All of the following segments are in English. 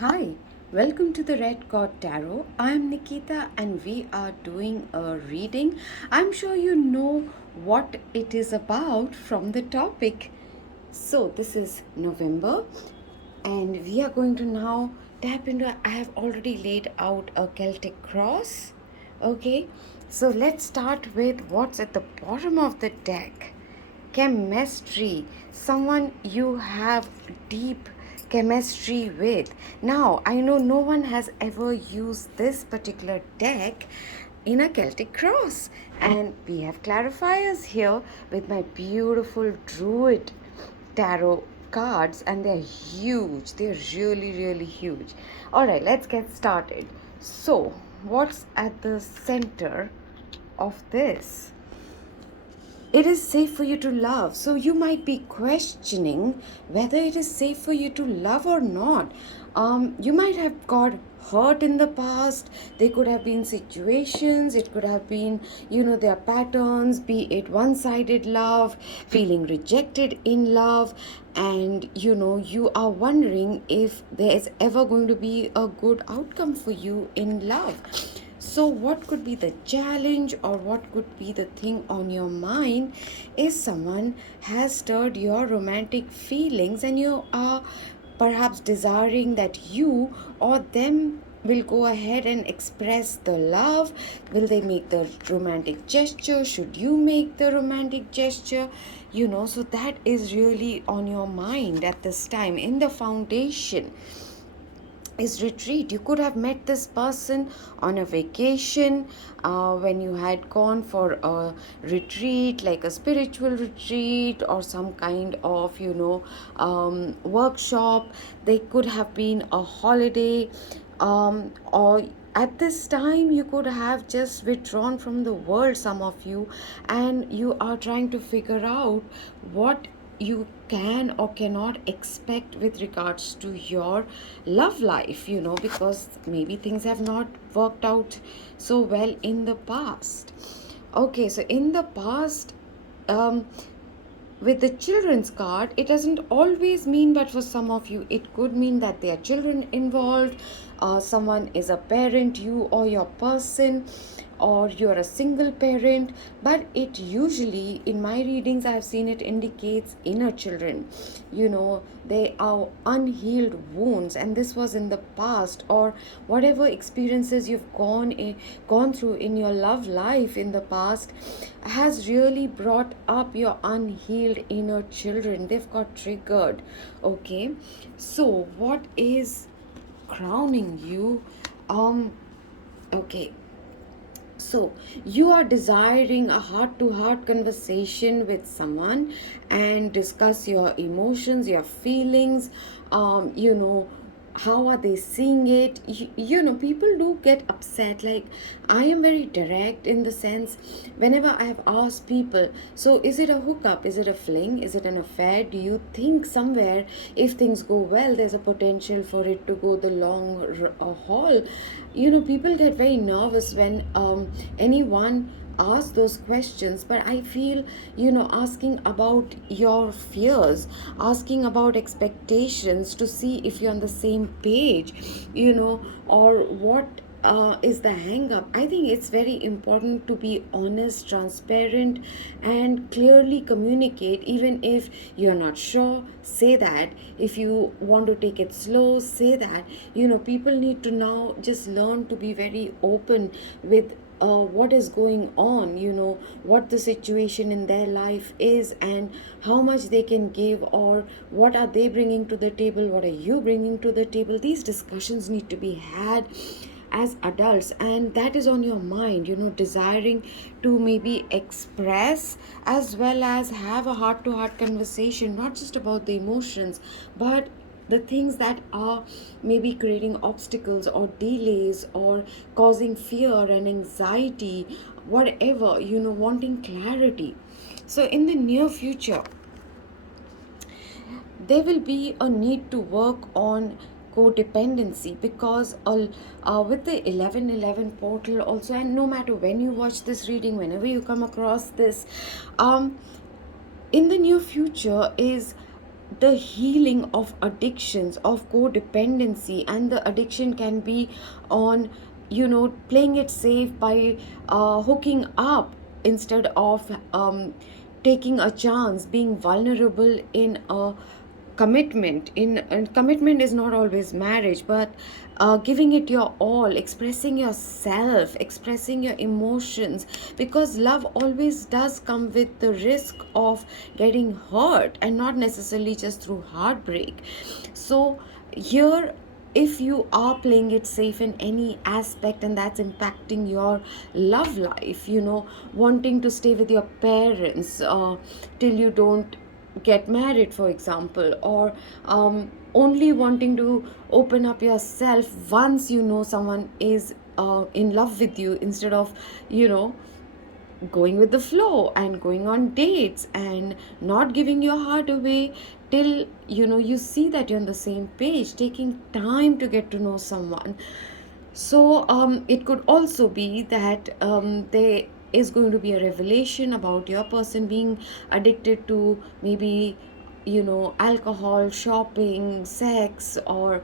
Hi, welcome to the Red Cord Tarot. I'm Nikita and we are doing a reading. I'm sure you know what it is about from the topic. So, this is November and we are going to now tap into. I have already laid out a Celtic cross. Okay, so let's start with what's at the bottom of the deck. Chemistry, someone you have deep chemistry with. Now I know no one has ever used this particular deck in a Celtic cross, and we have clarifiers here with my beautiful druid tarot cards, and they're huge. They're really huge. All right, let's get started. So what's at the center of this? It is safe for you to love. So you might be questioning whether it is safe for you to love or not. You might have got hurt in the past. There could have been situations. It could have been, their patterns, be it one sided love, feeling rejected in love. And, you are wondering if there is ever going to be a good outcome for you in love. So, what could be the challenge or what could be the thing on your mind is someone has stirred your romantic feelings and you are perhaps desiring that you or them will go ahead and express the love. Will they make the romantic gesture? Should you make the romantic gesture? So that is really on your mind at this time in the foundation is retreat. You could have met this person on a vacation when you had gone for a retreat, like a spiritual retreat or some kind of workshop. They could have been a holiday, or at this time you could have just withdrawn from the world, some of you, and you are trying to figure out what you can or cannot expect with regards to your love life, because maybe things have not worked out so well in the past. Okay, so in the past, um, with the children's card, it doesn't always mean, but for some of you it could mean that there are children involved. Someone is a parent, you or your person, or you're a single parent. But it usually, in my readings, I've seen it indicates inner children. They are unhealed wounds, and this was in the past, or whatever experiences you've gone through in your love life in the past has really brought up your unhealed inner children. They've got triggered. Okay, so what is crowning you? Okay, so you are desiring a heart to heart conversation with someone and discuss your emotions, your feelings. How are they seeing it? People do get upset. Like, I am very direct in the sense, whenever I have asked people, so is it a hookup? Is it a fling? Is it an affair? Do you think somewhere, if things go well, there's a potential for it to go the long haul? People get very nervous when anyone ask those questions. But I feel, asking about your fears, asking about expectations to see if you're on the same page, or what is the hang up. I think it's very important to be honest, transparent, and clearly communicate. Even if you're not sure, say that. If you want to take it slow, say that. People need to now just learn to be very open with what is going on, what the situation in their life is, and how much they can give, or what are they bringing to the table, what are you bringing to the table. These discussions need to be had as adults, and that is on your mind, desiring to maybe express as well as have a heart to heart conversation, not just about the emotions, but the things that are maybe creating obstacles or delays or causing fear and anxiety, whatever, wanting clarity. So in the near future, there will be a need to work on codependency, because with the 1111 portal also, and no matter when you watch this reading, whenever you come across this, in the near future is the healing of addictions, of codependency. And the addiction can be on, playing it safe by hooking up instead of taking a chance, being vulnerable in a commitment. And commitment is not always marriage, but giving it your all, expressing yourself, expressing your emotions, because love always does come with the risk of getting hurt, and not necessarily just through heartbreak. So here, if you are playing it safe in any aspect and that's impacting your love life, wanting to stay with your parents till you don't get married, for example, or only wanting to open up yourself once someone is in love with you, instead of you know going with the flow and going on dates and not giving your heart away till you see that you're on the same page, taking time to get to know someone. So it could also be that there is going to be a revelation about your person being addicted to maybe alcohol, shopping, sex, or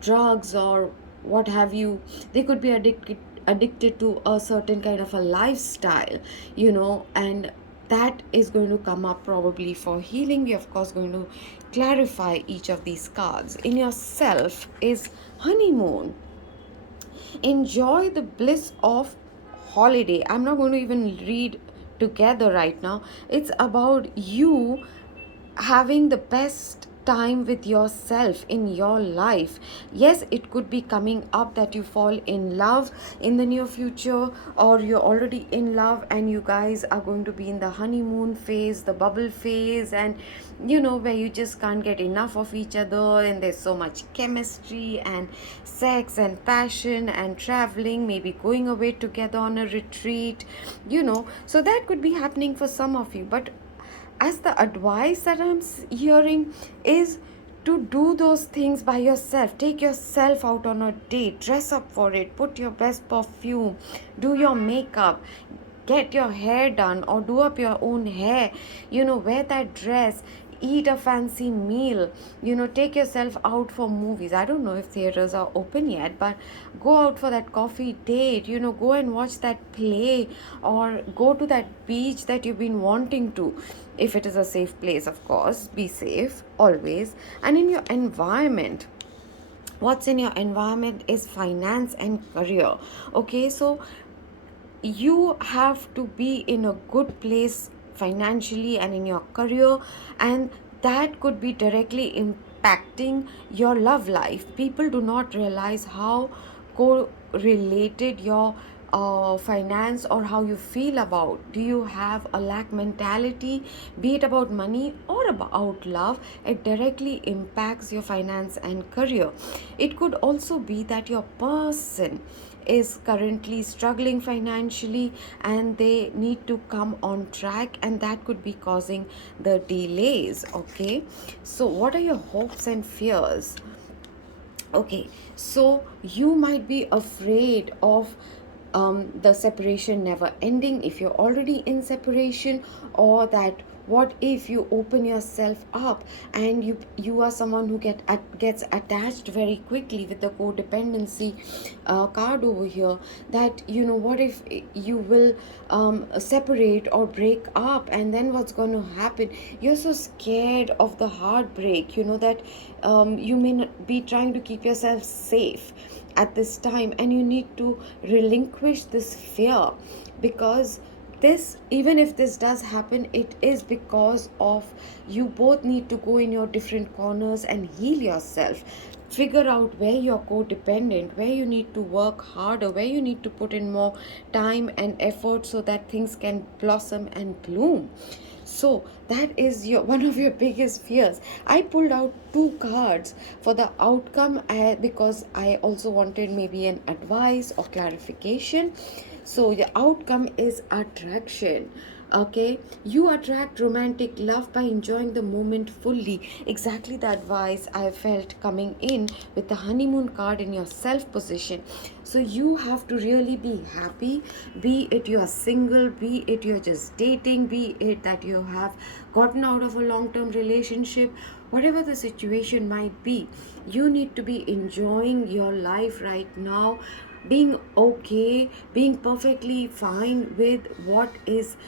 drugs, or what have you. They could be addicted to a certain kind of a lifestyle, and that is going to come up probably for healing. We're of course going to clarify each of these cards. In yourself is honeymoon. Enjoy the bliss of holiday. I'm not going to even read together right now. It's about you having the best time with yourself in your life. Yes, it could be coming up that you fall in love in the near future, or you're already in love and you guys are going to be in the honeymoon phase, the bubble phase, and where you just can't get enough of each other, and there's so much chemistry and sex and passion and traveling, maybe going away together on a retreat. So that could be happening for some of you. But as the advice that I'm hearing is to do those things by yourself. Take yourself out on a date, dress up for it, put your best perfume, do your makeup, get your hair done, or do up your own hair, wear that dress, eat a fancy meal, take yourself out for movies. I don't know if theaters are open yet, but go out for that coffee date, go and watch that play, or go to that beach that you've been wanting to, if it is a safe place, of course. Be safe always. And in your environment, what's in your environment is finance and career. Okay, so you have to be in a good place financially and in your career, and that could be directly impacting your love life. People do not realize how correlated your finance, or how you feel about. Do you have a lack mentality, be it about money or about love? It directly impacts your finance and career. It could also be that your person is currently struggling financially and they need to come on track, and that could be causing the delays. Okay, so what are your hopes and fears? Okay, so you might be afraid of the separation never ending if you're already in separation, or that what if you open yourself up and you are someone who gets attached very quickly with the codependency card over here, that what if you will separate or break up, and then what's going to happen? You're so scared of the heartbreak, that you may not be trying to keep yourself safe at this time, and you need to relinquish this fear, because this, even if this does happen, it is because of you both need to go in your different corners and heal yourself. Figure out where you're codependent, where you need to work harder, where you need to put in more time and effort so that things can blossom and bloom. So that is your one of your biggest fears. I pulled out two cards for the outcome because I also wanted maybe an advice or clarification. So the outcome is attraction. Okay, you attract romantic love by enjoying the moment fully. Exactly the advice I felt coming in with the honeymoon card in your self position. So you have to really be happy, be it you are single, be it you're just dating, be it that you have gotten out of a long term relationship, whatever the situation might be. You need to be enjoying your life right now, being okay, being perfectly fine with what is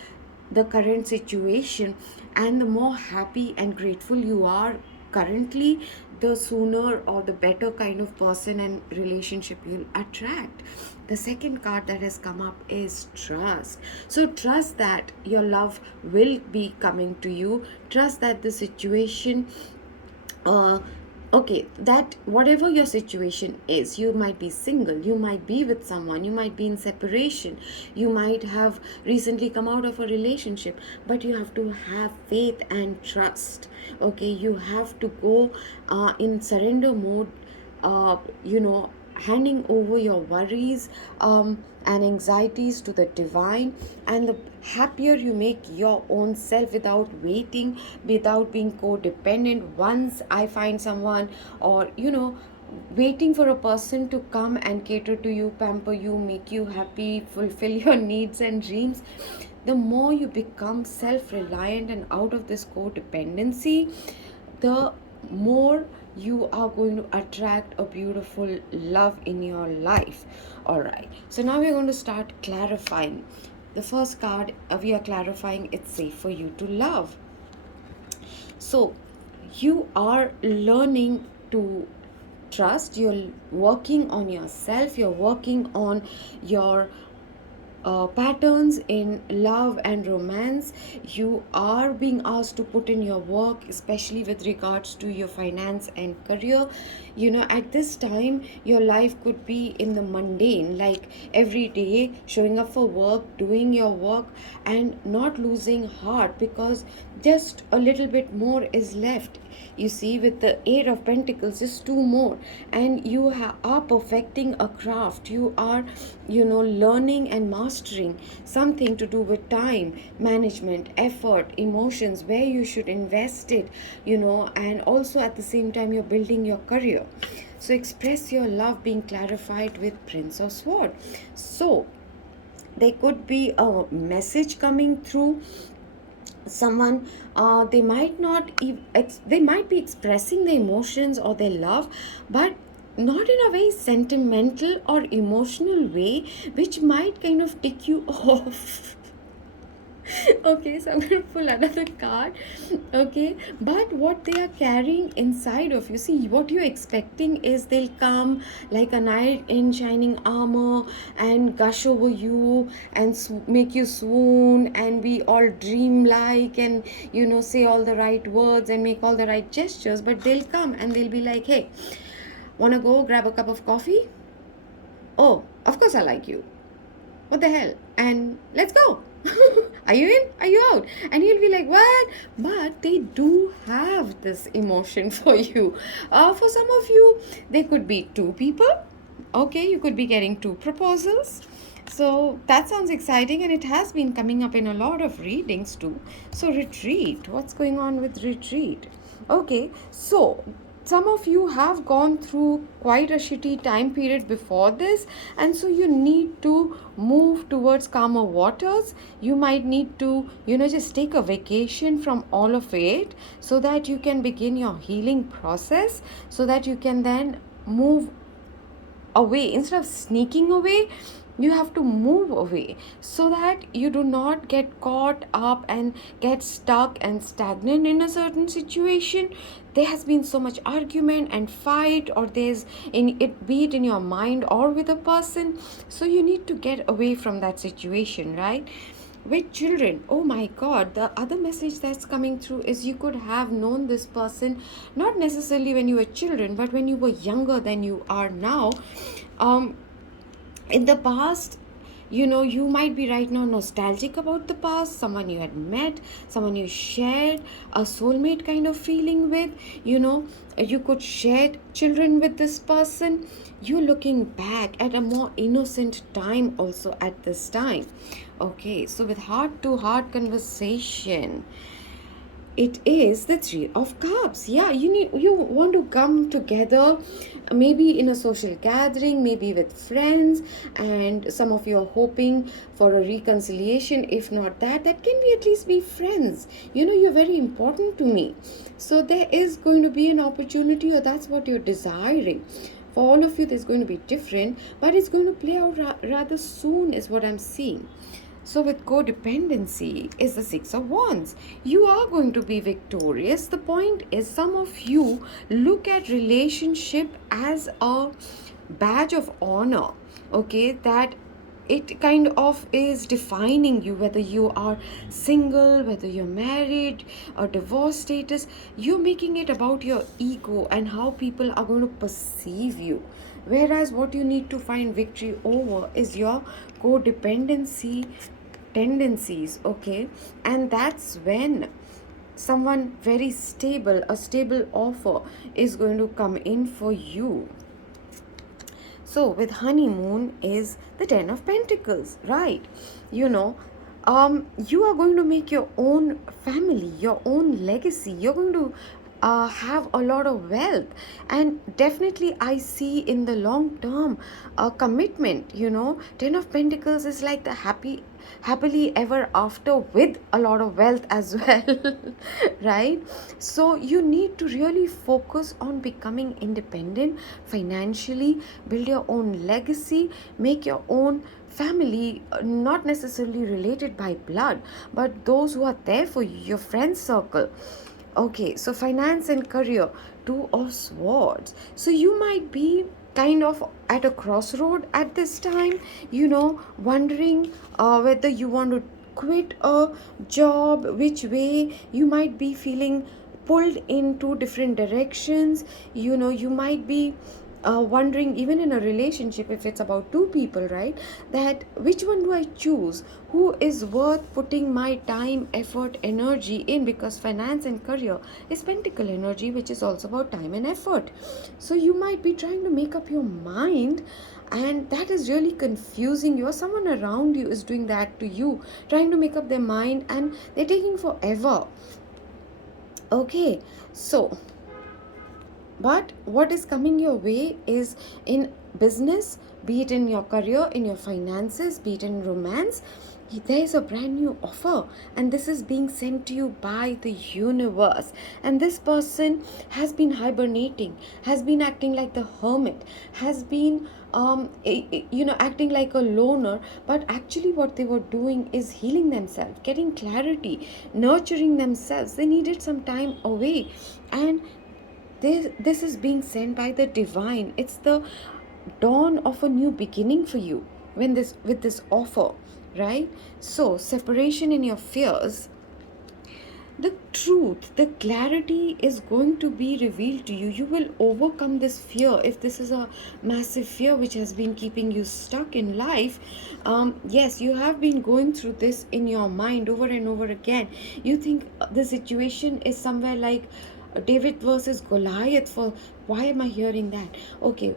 the current situation. And the more happy and grateful you are currently, the sooner or the better kind of person and relationship you'll attract. The second card that has come up is trust. So trust that your love will be coming to you. Trust that the situation, uh, okay, that whatever your situation is, you might be single, you might be with someone, you might be in separation, you might have recently come out of a relationship, but you have to have faith and trust. Okay, you have to go in surrender mode, you know, handing over your worries and anxieties to the divine. And the happier you make your own self without waiting, without being codependent, once I find someone, or waiting for a person to come and cater to you, pamper you, make you happy, fulfill your needs and dreams, the more you become self reliant and out of this codependency, the more you are going to attract a beautiful love in your life. All right, so now we're going to start clarifying. The first card, we are clarifying it's safe for you to love. So you are learning to trust, you're working on yourself, you're working on your patterns in love and romance. You are being asked to put in your work, especially with regards to your finance and career. At this time your life could be in the mundane, like every day showing up for work, doing your work, and not losing heart because just a little bit more is left. You see, with the Eight of Pentacles, just two more, and you are perfecting a craft. You are, learning and mastering something to do with time management, effort, emotions, where you should invest it, and also at the same time you're building your career. So express your love being clarified with Prince of Sword. So there could be a message coming through someone. They might not they might be expressing their emotions or their love, but not in a very sentimental or emotional way, which might kind of tick you off. Okay, so I'm going to pull another card. Okay, but what they are carrying inside of you, see, what you're expecting is they'll come like a knight in shining armor and gush over you and make you swoon and be all dreamlike and say all the right words and make all the right gestures. But they'll come and they'll be like, hey, wanna go grab a cup of coffee? Oh, of course I like you. What the hell? And let's go. Are you in? Are you out? And you'll be like, what? But they do have this emotion for you. For some of you, they could be two people. Okay, you could be getting two proposals. So that sounds exciting, and it has been coming up in a lot of readings too. So retreat, what's going on with retreat? Okay, so some of you have gone through quite a shitty time period before this, and so you need to move towards calmer waters. You might need to just take a vacation from all of it so that you can begin your healing process, so that you can then move away. Instead of sneaking away, you have to move away so that you do not get caught up and get stuck and stagnant in a certain situation. There has been so much argument and fight, or there's in it, be it in your mind or with a person, so you need to get away from that situation, right? With children, oh my god, the other message that's coming through is you could have known this person not necessarily when you were children, but when you were younger than you are now. In the past, You might be right now nostalgic about the past, someone you had met, someone you shared a soulmate kind of feeling with. You could share children with this person. You're looking back at a more innocent time also at this time. Okay, so with heart to heart conversation, it is the three of cups. Yeah, you want to come together, maybe in a social gathering, maybe with friends, and some of you are hoping for a reconciliation. If not that can be at least be friends. You're very important to me, so there is going to be an opportunity, or that's what you're desiring. For all of you, there's going to be different, but it's going to play out rather soon, is what I'm seeing. So, with codependency is the Six of Wands. You are going to be victorious. The point is, some of you look at relationship as a badge of honor, okay, that it kind of is defining you, whether you are single, whether you're married or divorce status. You're making it about your ego and how people are going to perceive you, whereas what you need to find victory over is your codependency tendencies. Okay, and that's when someone very stable, a stable offer is going to come in for you. So with honeymoon is the 10 of pentacles, right? you know you are going to make your own family, your own legacy. You're going to have a lot of wealth, and definitely I see in the long term commitment. 10 of pentacles is like the happily ever after with a lot of wealth as well. Right? So you need to really focus on becoming independent financially, build your own legacy, make your own family, not necessarily related by blood, but those who are there for you, your friend circle. Okay, so finance and career, two of swords. So you might be kind of at a crossroad at this time, wondering whether you want to quit a job, which way. You might be feeling pulled in two different directions. You might be wondering, even in a relationship, if it's about two people, right, that which one do I choose, who is worth putting my time, effort, energy in, because finance and career is pentacle energy, which is also about time and effort. So you might be trying to make up your mind, and that is really confusing you, or someone around you is doing that to you, trying to make up their mind, and they're taking forever. Okay, so but what is coming your way is in business, be it in your career, in your finances, be it in romance. There is a brand new offer, and this is being sent to you by the universe. And this person has been hibernating, has been acting like the hermit, has been acting like a loner, but actually what they were doing is healing themselves, getting clarity, nurturing themselves. They needed some time away, and this is being sent by the divine. It's the dawn of a new beginning for you when this with this offer, right? So separation in your fears, the truth, the clarity is going to be revealed to you. You will overcome this fear. If this is a massive fear which has been keeping you stuck in life, yes, you have been going through this in your mind over and over again. You think the situation is somewhere like David versus Goliath. For why am I hearing that? Okay,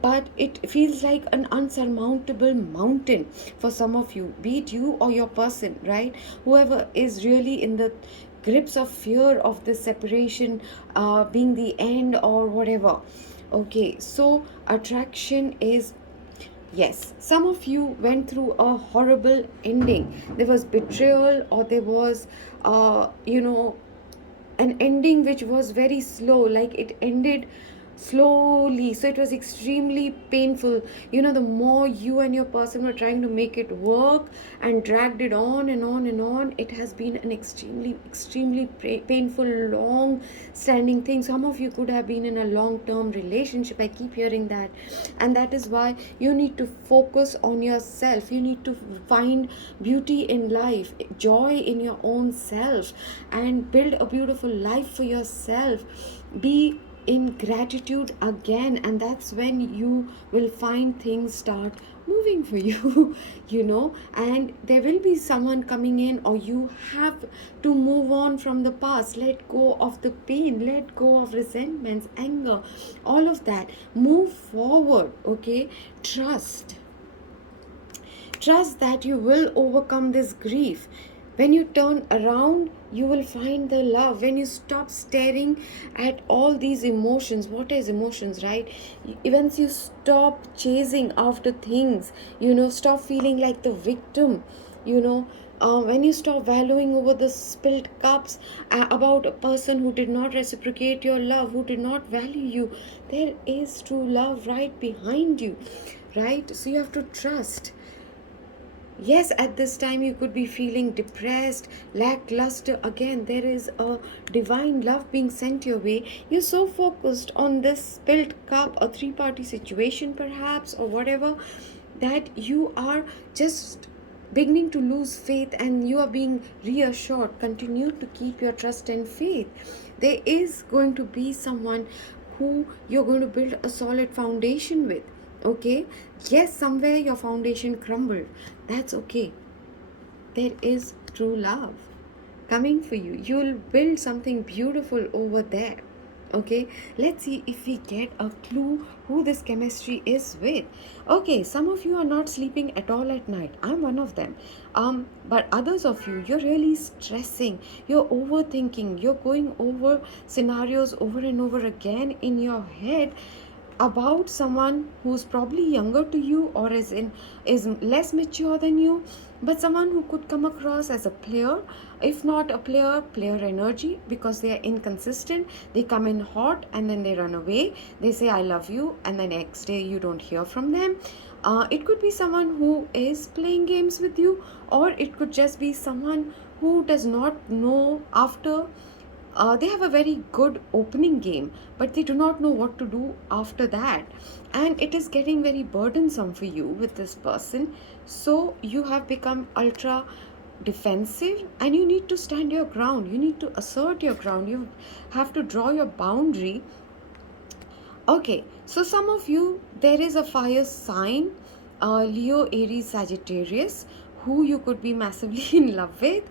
but it feels like an unsurmountable mountain for some of you, be it you or your person, right? Whoever is really in the grips of fear of this separation being the end or whatever. Okay, so attraction is, yes, some of you went through a horrible ending. There was betrayal, or there was an ending which was very slow, like it ended slowly, so it was extremely painful. The more you and your person were trying to make it work and dragged it on and on and on, it has been an extremely painful, long standing thing. Some of you could have been in a long term relationship, I keep hearing that. And that is why you need to focus on yourself. You need to find beauty in life, joy in your own self, and build a beautiful life for yourself. Be in gratitude again, and that's when you will find things start moving for you. And there will be someone coming in, or you have to move on from the past, let go of the pain, let go of resentments, anger, all of that, move forward. Okay, trust. Trust that you will overcome this grief. When you turn around, you will find the love. When you stop staring at all these emotions, what is emotions, right? Once you stop chasing after things, stop feeling like the victim, you know, when you stop valuing over the spilled cups, about a person who did not reciprocate your love, who did not value you, there is true love right behind you, right? So you have to trust. Yes, at this time you could be feeling depressed, lackluster. Again, there is a divine love being sent your way. You're so focused on this spilled cup, a three-party situation perhaps, or whatever, that you are just beginning to lose faith, and you are being reassured. Continue to keep your trust and faith. There is going to be someone who you're going to build a solid foundation with. Okay, yes, somewhere your foundation crumbled. That's okay. There is true love coming for you. You'll build something beautiful over there. Okay, let's see if we get a clue who this chemistry is with. Okay, some of you are not sleeping at all at night. I'm one of them. But others of you, you're really stressing, you're overthinking, you're going over scenarios over and over again in your head about someone who's probably younger to you, or is less mature than you, but someone who could come across as a player. If not a player energy, because they are inconsistent. They come in hot and then they run away. They say I love you, and the next day you don't hear from them. It could be someone who is playing games with you, or it could just be someone who does not know after they have a very good opening game, but they do not know what to do after that. And it is getting very burdensome for you with this person. So you have become ultra defensive, and you need to stand your ground. You need to assert your ground. You have to draw your boundary. Okay, so some of you, there is a fire sign, Leo, Aries, Sagittarius, who you could be massively in love with.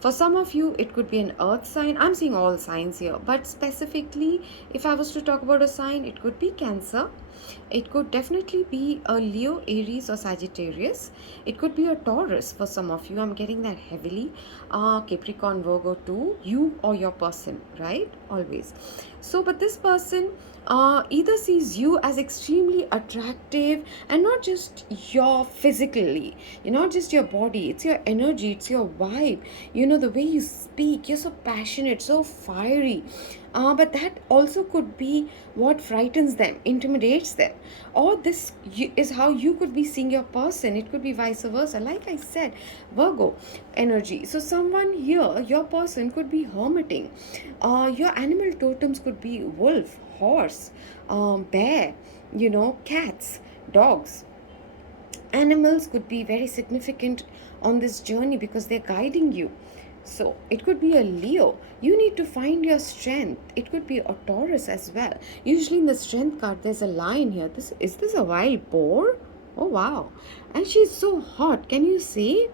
For some of you, it could be an earth sign. I'm seeing all signs here, but specifically, if I was to talk about a sign, it could be Cancer. It could definitely be a Leo, Aries, or Sagittarius. It could be a Taurus for some of you. I'm getting that heavily. Capricorn, Virgo too. You or your person, right? Always. So, but this person either sees you as extremely attractive, and not just your physically, not just your body, it's your energy, it's your vibe, the way you speak, you're so passionate, so fiery. But that also could be what frightens them, intimidates them. Or this is how you could be seeing your person. It could be vice versa. Like I said, Virgo energy. So someone here, your person could be hermiting. Your animal totems could be wolf, horse, bear, cats, dogs. Animals could be very significant on this journey because they're guiding you. So it could be a Leo. You need to find your strength. It could be a Taurus as well. Usually in the strength card, there's a lion here. Is this a wild boar? Oh wow. And she's so hot. Can you see?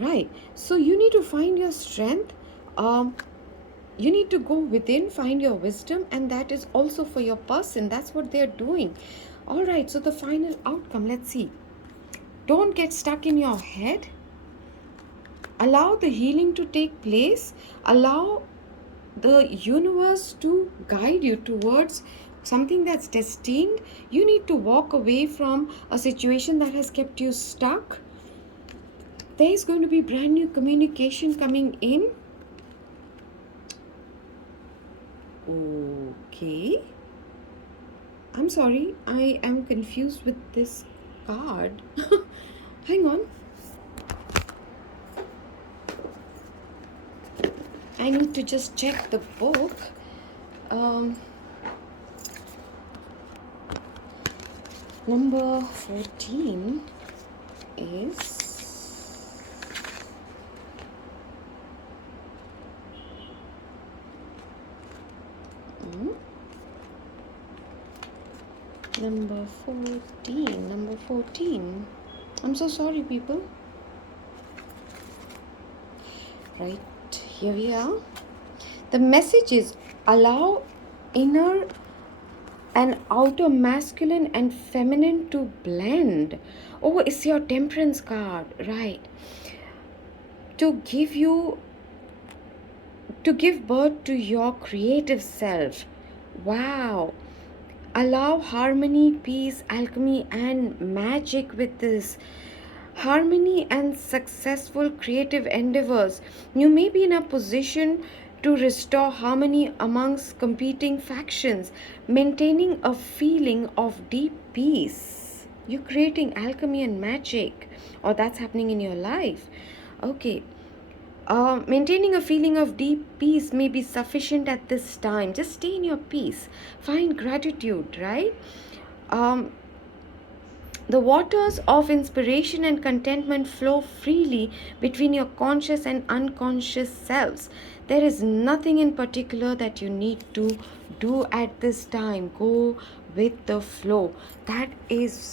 Right. So you need to find your strength. You need to go within, find your wisdom, and that is also for your person. That's what they're doing. All right. So the final outcome, let's see. Don't get stuck in your head. Allow the healing to take place. Allow the universe to guide you towards something that's destined. You need to walk away from a situation that has kept you stuck. There is going to be brand new communication coming in. Okay. I'm sorry, I am confused with this card. Hang on. I need to just check the book. Number 14 is... Number 14. Number 14. I'm so sorry, people. Right, here we are. The message is allow inner and outer masculine and feminine to blend. Oh, it's your temperance card, right? To give you to give birth to your creative self. Wow. Allow harmony, peace, alchemy, and magic with this. Harmony and successful creative endeavors. You may be in a position to restore harmony amongst competing factions, maintaining a feeling of deep peace. You're creating alchemy and magic, or that's happening in your life. Okay, maintaining a feeling of deep peace may be sufficient at this time. Just stay in your peace. Find gratitude, right? Um, the waters of inspiration and contentment flow freely between your conscious and unconscious selves. There is nothing in particular that you need to do at this time. Go with the flow. That is